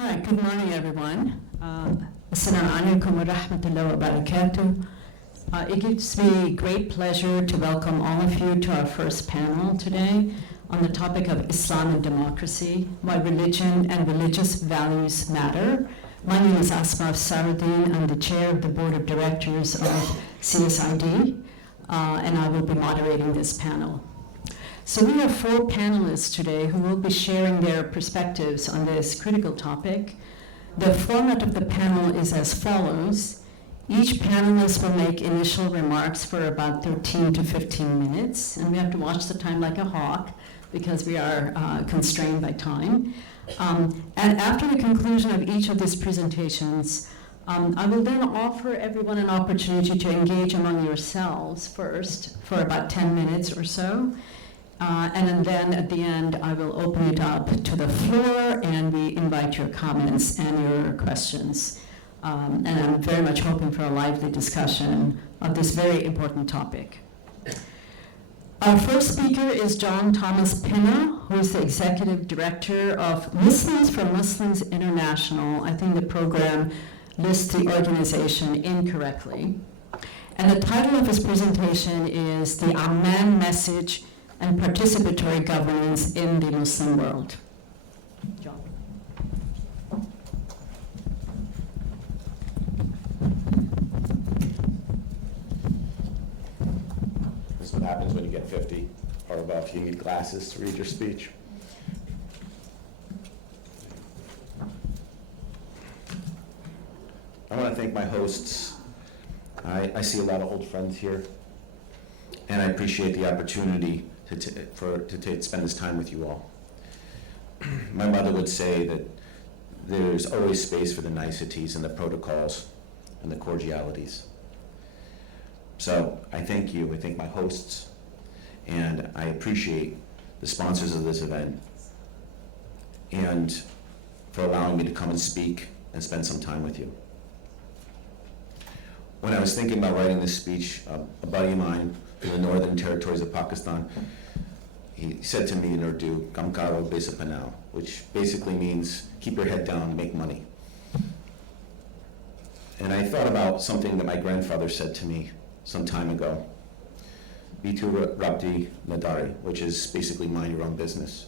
Hi, good morning, everyone. Assalamu alaikum wa rahmatullahi wa barakatuh. It gives me great pleasure to welcome all of you to our first panel today on the topic of Islam and democracy, why religion and religious values matter. My name is Asma Saruddin. I'm the chair of the board of directors of CSID, and I will be moderating this panel. So we have 4 panelists today who will be sharing their perspectives on this critical topic. The format of the panel is as follows. Each panelist will make initial remarks for about 13 to 15 minutes, and we have to watch the time like a hawk because we are constrained by time. And after the conclusion of each of these presentations, I will then offer everyone an opportunity to engage among yourselves first for about 10 minutes or so. And then at the end, I will open it up to the floor and we invite your comments and your questions. And I'm very much hoping for a lively discussion of this very important topic. Our first speaker is John Thomas Pinna, who is the executive director of Muslims for Muslims International. I think the program lists the organization incorrectly. And the title of his presentation is The Amman Message and Participatory Governance in the Muslim World. John. This is what happens when you get 50 or above. You need glasses to read your speech. I want to thank my hosts. I see a lot of old friends here, and I appreciate the opportunity to spend this time with you all. My mother would say that there's always space for the niceties and the protocols and the cordialities. So I thank you, I thank my hosts, and I appreciate the sponsors of this event and for allowing me to come and speak and spend some time with you. When I was thinking about writing this speech, a buddy of mine from the northern territories of Pakistan, he said to me in Urdu, "Kam karo besa panao," which basically means keep your head down, make money. And I thought about something that my grandfather said to me some time ago, Bitu Rabdi Nadari, which is basically mind your own business.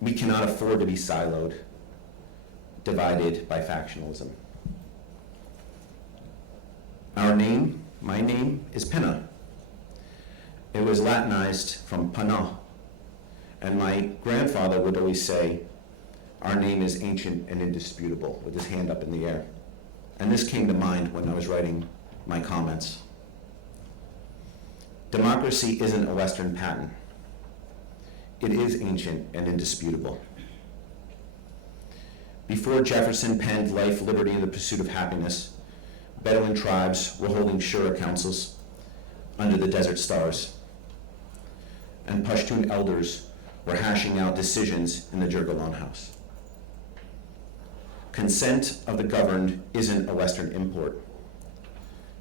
We cannot afford to be siloed, divided by factionalism. My name is Pinna. It was Latinized from Pana, and my grandfather would always say, our name is ancient and indisputable, with his hand up in the air. And this came to mind when I was writing my comments. Democracy isn't a Western patent. It is ancient and indisputable. Before Jefferson penned Life, Liberty, and the Pursuit of Happiness, Bedouin tribes were holding shura councils under the desert stars, and Pashtun elders were hashing out decisions in the Jurgalon house. Consent of the governed isn't a Western import.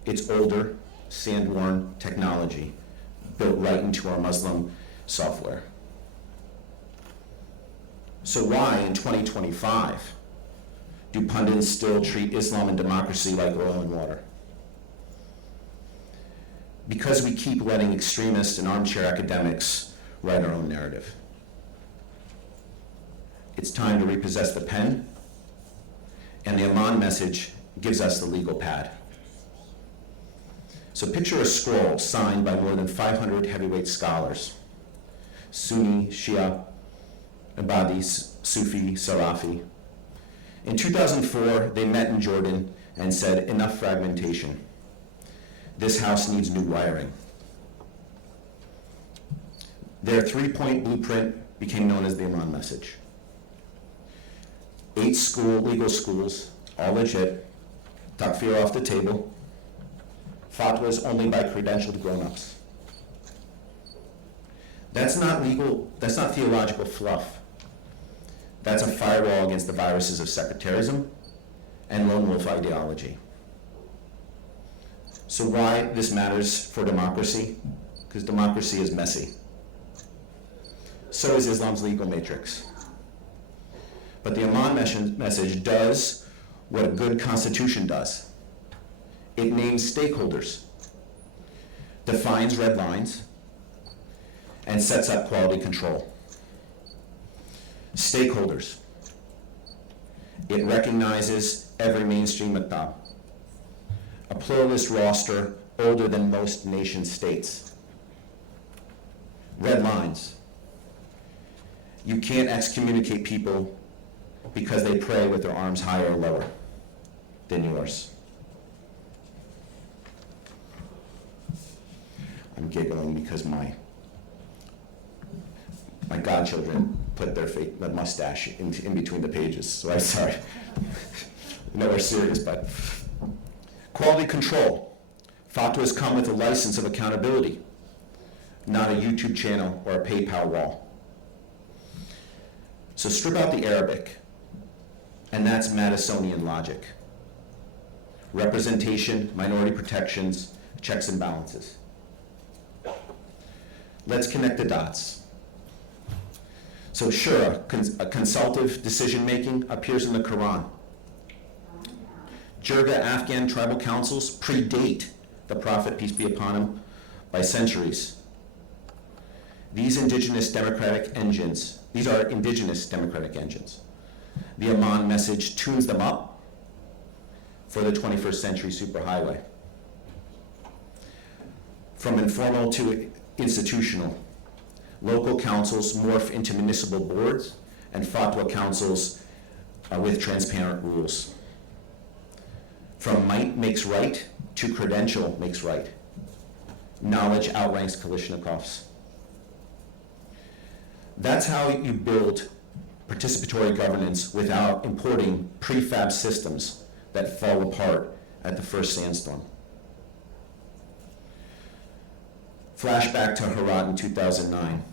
It's older, sand-worn technology built right into our Muslim software. So why in 2025 do pundits still treat Islam and democracy like oil and water? Because we keep letting extremists and armchair academics write our own narrative. It's time to repossess the pen, and the Amman Message gives us the legal pad. So picture a scroll signed by more than 500 heavyweight scholars, Sunni, Shia, Ibadi, Sufi, Sarafi. In 2004, they met in Jordan and said, enough fragmentation. This house needs new wiring. Their 3-point blueprint became known as the Amman Message. 8 legal schools, all legit, takfir off the table, fatwas only by credentialed grown-ups. That's not theological fluff. That's a firewall against the viruses of sectarianism and lone wolf ideology. So why this matters for democracy? Because democracy is messy. So is Islam's legal matrix. But the Amman Message does what a good constitution does. It names stakeholders, defines red lines, and sets up quality control. Stakeholders. It recognizes every mainstream maktab, a pluralist roster older than most nation states. Red lines. You can't excommunicate people because they pray with their arms higher or lower than yours. I'm giggling because my godchildren put their mustache in between the pages, so I'm sorry. No, we're serious, but quality control. Fatwas come with a license of accountability, not a YouTube channel or a PayPal wall. So strip out the Arabic, and that's Madisonian logic. Representation, minority protections, checks and balances. Let's connect the dots. So sure, a consultative decision-making appears in the Quran. Jirga Afghan tribal councils predate the Prophet, peace be upon him, by centuries. These are indigenous democratic engines. The Amman Message tunes them up for the 21st century superhighway. From informal to institutional, local councils morph into municipal boards and fatwa councils with transparent rules. From might makes right to credential makes right. Knowledge outranks Kalashnikovs. That's how you build participatory governance without importing prefab systems that fall apart at the first sandstorm. Flashback to Herat in 2009.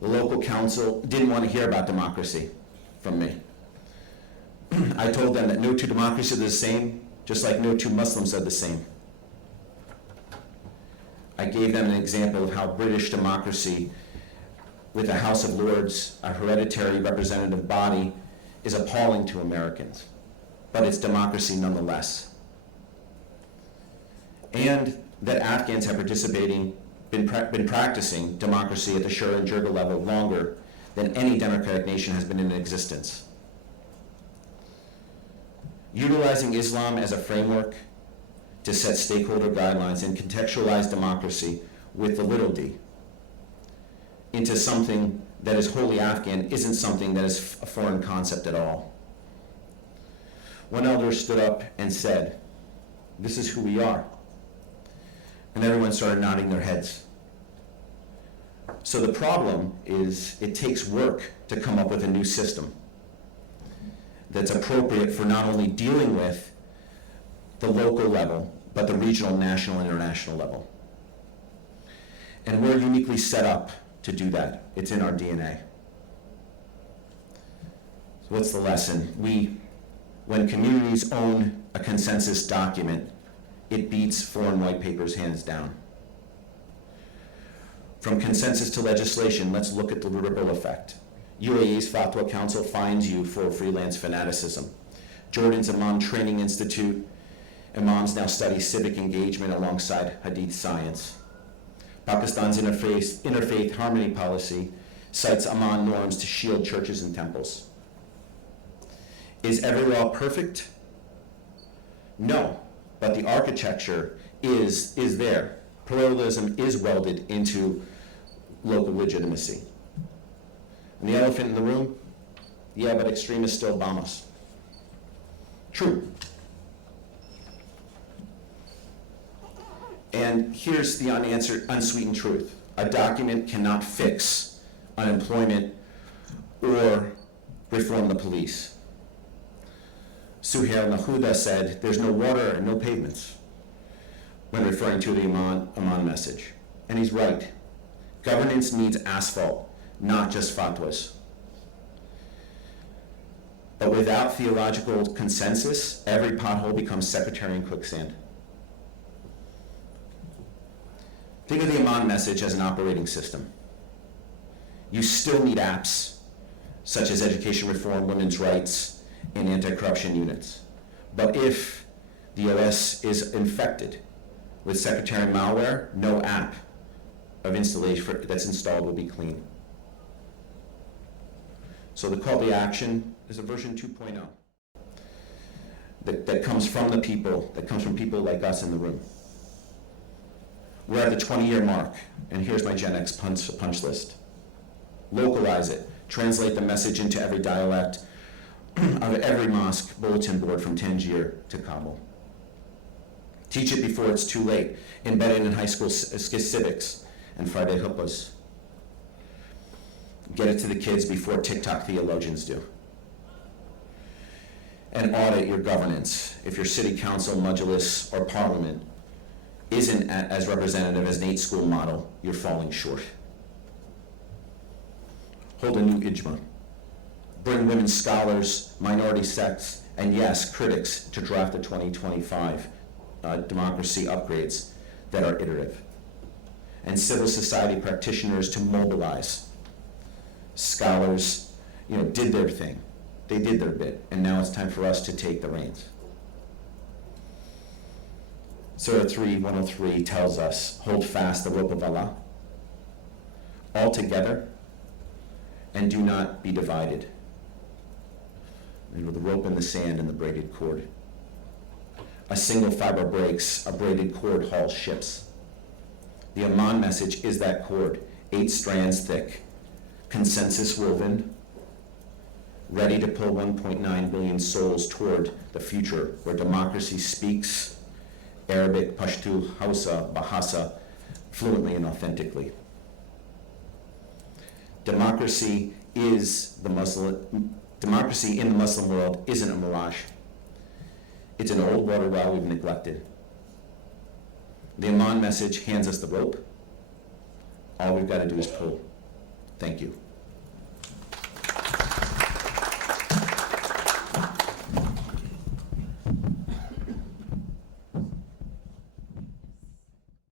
The local council didn't want to hear about democracy from me. I told them that no two democracies are the same, just like no two Muslims are the same. I gave them an example of how British democracy, with a House of Lords, a hereditary representative body, is appalling to Americans, but it's democracy nonetheless. And that Afghans have been practicing democracy at the Shura and Jirga level longer than any democratic nation has been in existence. Utilizing Islam as a framework to set stakeholder guidelines and contextualize democracy with the little d into something that is wholly Afghan isn't something that is a foreign concept at all. One elder stood up and said, "This is who we are." And everyone started nodding their heads. So the problem is it takes work to come up with a new system that's appropriate for not only dealing with the local level, but the regional, national, and international level. And we're uniquely set up to do that. It's in our DNA. So what's the lesson? When communities own a consensus document, it beats foreign white papers hands down. From consensus to legislation, let's look at the ripple effect. UAE's Fatwa Council fines you for freelance fanaticism. Jordan's Imam Training Institute, imams now study civic engagement alongside Hadith science. Pakistan's interfaith harmony policy cites Amman norms to shield churches and temples. Is every law perfect? No, but the architecture is there. Pluralism is welded into local legitimacy. And the elephant in the room? Yeah, but extremists still bomb us. True. And here's the unanswered, unsweetened truth. A document cannot fix unemployment or reform the police. Suhail Nahuda said, "There's no water and no pavements," when referring to the Amman Message. And he's right. Governance needs asphalt, not just fatwas. But without theological consensus, every pothole becomes sectarian quicksand. Think of the Amman Message as an operating system. You still need apps such as education reform, women's rights, and anti-corruption units. But if the OS is infected with sectarian malware, no app of installation that's installed will be clean. So the call to action is a version 2.0 that comes from the people, that comes from people like us in the room. We're at the 20-year mark, and here's my Gen X punch list. Localize it. Translate the message into every dialect of every mosque bulletin board from Tangier to Kabul. Teach it before it's too late. Embed it in high school civics and Friday huppahs. Get it to the kids before TikTok theologians do. And audit your governance. If your city council, majlis, or parliament isn't as representative as Nate's school model, you're falling short. Hold a new ijma. Bring women scholars, minority sects, and yes, critics to draft the 2025 democracy upgrades that are iterative. And civil society practitioners to mobilize. Scholars, did their thing. They did their bit, and now it's time for us to take the reins. Surah 3:103 tells us, hold fast the rope of Allah, all together, and do not be divided. The rope in the sand and the braided cord. A single fiber breaks, a braided cord hauls ships. The Amman Message is that cord, 8 strands thick, consensus woven, ready to pull 1.9 billion souls toward the future where democracy speaks Arabic, Pashto, Hausa, Bahasa fluently and authentically. Democracy in the Muslim world isn't a mirage. It's an old water well we've neglected. The Amman Message hands us the rope. All we've got to do is pull. Thank you.